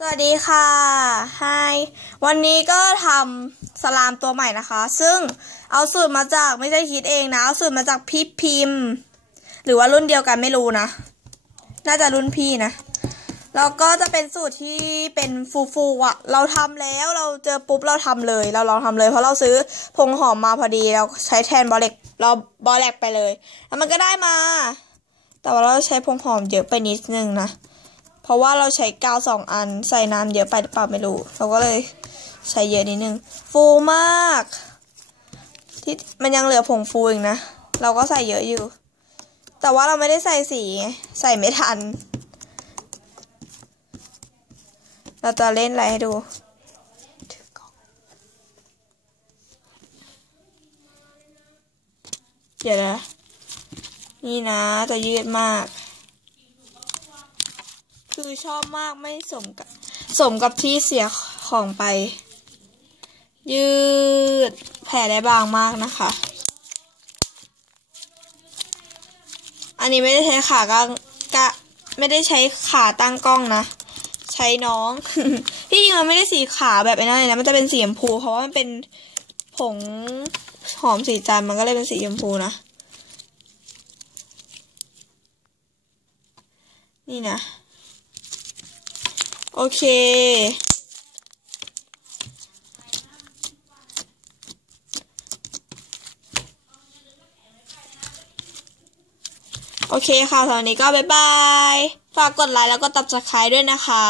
สวัสดีค่ะไฮวันนี้ก็ทำสลามตัวใหม่นะคะ ซึ่งเอาสูตรมาจากไม่ใช่คิดเองนะ เอาสูตรมาจากพี่พิมพ์ หรือว่ารุ่นเดียวกันไม่รู้นะ น่าจะรุ่นพี่นะ แล้วก็จะเป็นสูตรที่เป็นฟูฟูๆอะเราทำแล้วเราเจอปุ๊บเราทำเลย เราลองทำเลย เพราะเราซื้อผงหอมมาพอดี เราใช้แทนบอลเล็ก เราบอลแลกไปเลย แล้วมันก็ได้มา แต่ว่าเราใช้ผงหอมเยอะไปนิดนึงนะ เพราะว่าเราใช้กาวสองอันใส่น้ำเยอะไปหรือเปล่าไม่รู้ เราก็เลยใช้เยอะนิดนึง ฟูมาก ที่มันยังเหลือผงฟูอีกนะ เราก็ใส่เยอะอยู่ แต่ว่าเราไม่ได้ใส่สีใส่ไม่ทัน เราจะเล่นอะไรให้ดูเดี๋ยวนะ นี่นะจะยืดมาก คือชอบมากไม่สมกับ สมกับที่เสียของไป ยืดแผ่ได้บางมากนะคะ อันนี้ไม่ได้ใช้ขากางกะไม่ได้ใช้ขาตั้งกล้องนะ ใช้น้องที่จริงมันไม่ได้สีขาแบบไอ้นั่นเลยนะมันจะเป็นสีชมพูเพราะว่ามันเป็นผงหอมสีจันมันก็เลยเป็นสีชมพูนะนี่นะ โอเค โอเคค่ะตอนนี้ก็บ๊ายบาย ฝากกดไลค์แล้วก็ตับสไครด้วยนะคะ